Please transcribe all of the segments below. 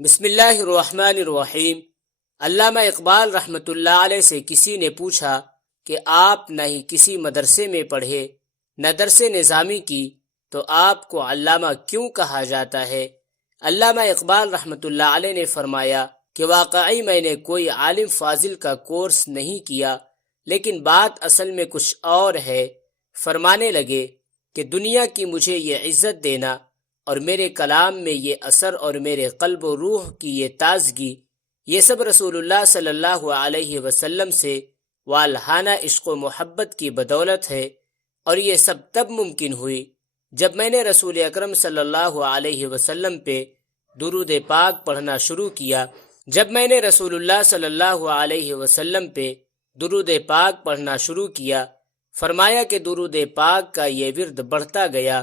بسم اللہ الرحمن الرحیم۔ علامہ اقبال رحمۃ اللہ علیہ سے کسی نے پوچھا کہ آپ نہ ہی کسی مدرسے میں پڑھے نہ درس نظامی کی تو آپ کو علامہ کیوں کہا جاتا ہے؟ علامہ اقبال رحمۃ اللہ علیہ نے فرمایا کہ واقعی میں نے کوئی عالم فاضل کا کورس نہیں کیا، لیکن بات اصل میں کچھ اور ہے۔ فرمانے لگے کہ دنیا کی مجھے یہ عزت دینا اور میرے کلام میں یہ اثر اور میرے قلب و روح کی یہ تازگی، یہ سب رسول اللہ صلی اللہ علیہ وسلم سے والہانہ عشق و محبت کی بدولت ہے، اور یہ سب تب ممکن ہوئی جب میں نے رسول اکرم صلی اللہ علیہ وسلم پہ درود پاک پڑھنا شروع کیا۔ جب میں نے رسول اللہ صلی اللہ علیہ وسلم پہ درود پاک پڑھنا شروع کیا، فرمایا کہ درود پاک کا یہ ورد بڑھتا گیا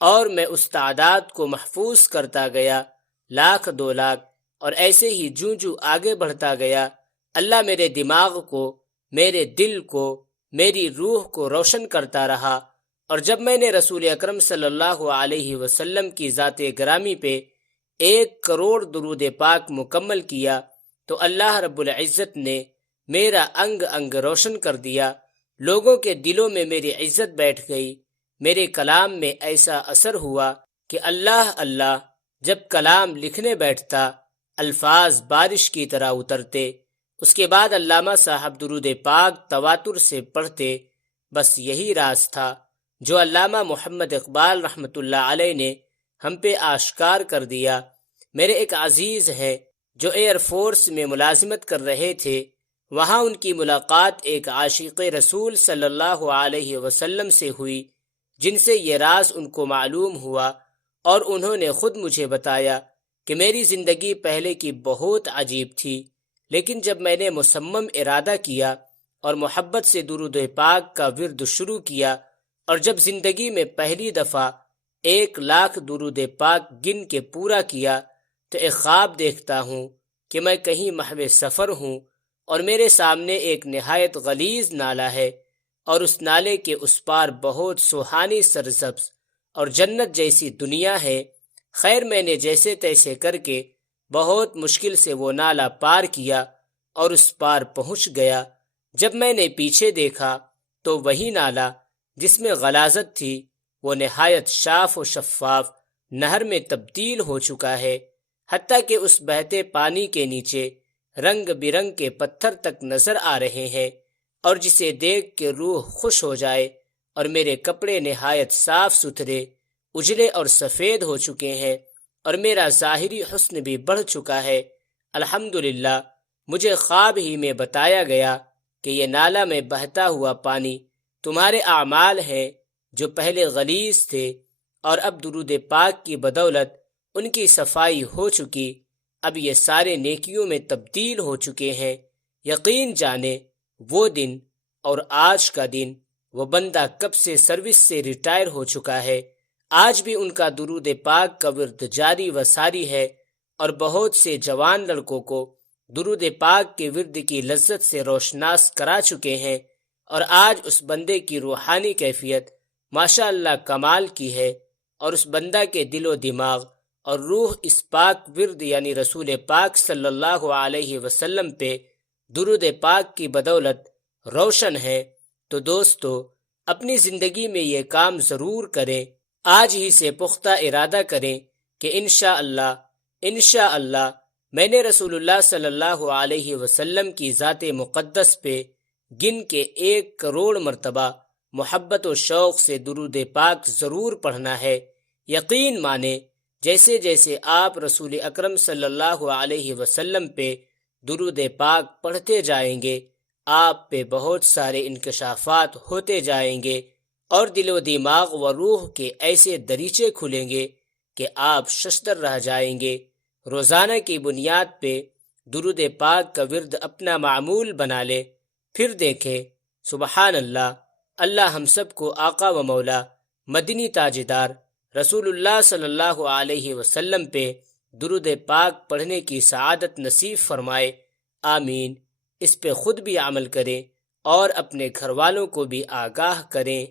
اور میں اس تعداد کو محفوظ کرتا گیا، 1,00,000 2,00,000، اور ایسے ہی جوں جوں آگے بڑھتا گیا، اللہ میرے دماغ کو، میرے دل کو، میری روح کو روشن کرتا رہا، اور جب میں نے رسول اکرم صلی اللہ علیہ وسلم کی ذات گرامی پہ 1,00,00,000 درود پاک مکمل کیا تو اللہ رب العزت نے میرا انگ انگ روشن کر دیا، لوگوں کے دلوں میں میری عزت بیٹھ گئی، میرے کلام میں ایسا اثر ہوا کہ اللہ اللہ جب کلام لکھنے بیٹھتا الفاظ بارش کی طرح اترتے۔ اس کے بعد علامہ صاحب درود پاک تواتر سے پڑھتے۔ بس یہی راز تھا جو علامہ محمد اقبال رحمۃ اللہ علیہ نے ہم پہ آشکار کر دیا۔ میرے ایک عزیز ہیں جو ایئر فورس میں ملازمت کر رہے تھے، وہاں ان کی ملاقات ایک عاشق رسول صلی اللہ علیہ وسلم سے ہوئی، جن سے یہ راز ان کو معلوم ہوا، اور انہوں نے خود مجھے بتایا کہ میری زندگی پہلے کی بہت عجیب تھی، لیکن جب میں نے مصمم ارادہ کیا اور محبت سے درود پاک کا ورد شروع کیا، اور جب زندگی میں پہلی دفعہ 1,00,000 درود پاک گن کے پورا کیا تو ایک خواب دیکھتا ہوں کہ میں کہیں محو سفر ہوں اور میرے سامنے ایک نہایت غلیظ نالہ ہے، اور اس نالے کے اس پار بہت سہانی سرسبز اور جنت جیسی دنیا ہے۔ خیر میں نے جیسے تیسے کر کے بہت مشکل سے وہ نالہ پار کیا اور اس پار پہنچ گیا۔ جب میں نے پیچھے دیکھا تو وہی نالہ جس میں غلاظت تھی وہ نہایت صاف و شفاف نہر میں تبدیل ہو چکا ہے، حتیٰ کہ اس بہتے پانی کے نیچے رنگ برنگ کے پتھر تک نظر آ رہے ہیں، اور جسے دیکھ کے روح خوش ہو جائے، اور میرے کپڑے نہایت صاف ستھرے، اجلے اور سفید ہو چکے ہیں، اور میرا ظاہری حسن بھی بڑھ چکا ہے۔ الحمدللہ مجھے خواب ہی میں بتایا گیا کہ یہ نالہ میں بہتا ہوا پانی تمہارے اعمال ہیں جو پہلے غلیظ تھے، اور اب درود پاک کی بدولت ان کی صفائی ہو چکی، اب یہ سارے نیکیوں میں تبدیل ہو چکے ہیں۔ یقین جانے وہ دن اور آج کا دن، وہ بندہ کب سے سروس سے ریٹائر ہو چکا ہے، آج بھی ان کا درود پاک کا ورد جاری و ساری ہے، اور بہت سے جوان لڑکوں کو درود پاک کے ورد کی لذت سے روشناس کرا چکے ہیں، اور آج اس بندے کی روحانی کیفیت ماشاء اللہ کمال کی ہے، اور اس بندہ کے دل و دماغ اور روح اس پاک ورد یعنی رسول پاک صلی اللہ علیہ وسلم پہ درود پاک کی بدولت روشن ہے۔ تو دوستو، اپنی زندگی میں یہ کام ضرور کریں، آج ہی سے پختہ ارادہ کریں کہ انشاءاللہ میں نے رسول اللہ صلی اللہ علیہ وسلم کی ذات مقدس پہ گن کے 1,00,00,000 مرتبہ محبت و شوق سے درود پاک ضرور پڑھنا ہے۔ یقین مانیں جیسے جیسے آپ رسول اکرم صلی اللہ علیہ وسلم پہ درود پاک پڑھتے جائیں گے، آپ پہ بہت سارے انکشافات ہوتے جائیں گے، اور دل و دماغ و روح کے ایسے دریچے کھلیں گے کہ آپ ششدر رہ جائیں گے۔ روزانہ کی بنیاد پہ درود پاک کا ورد اپنا معمول بنا لے، پھر دیکھیں سبحان اللہ، اللہ ہم سب کو آقا و مولا مدنی تاجدار رسول اللہ صلی اللہ علیہ وسلم پہ درود پاک پڑھنے کی سعادت نصیب فرمائے، آمین۔ اس پہ خود بھی عمل کریں اور اپنے گھر والوں کو بھی آگاہ کریں۔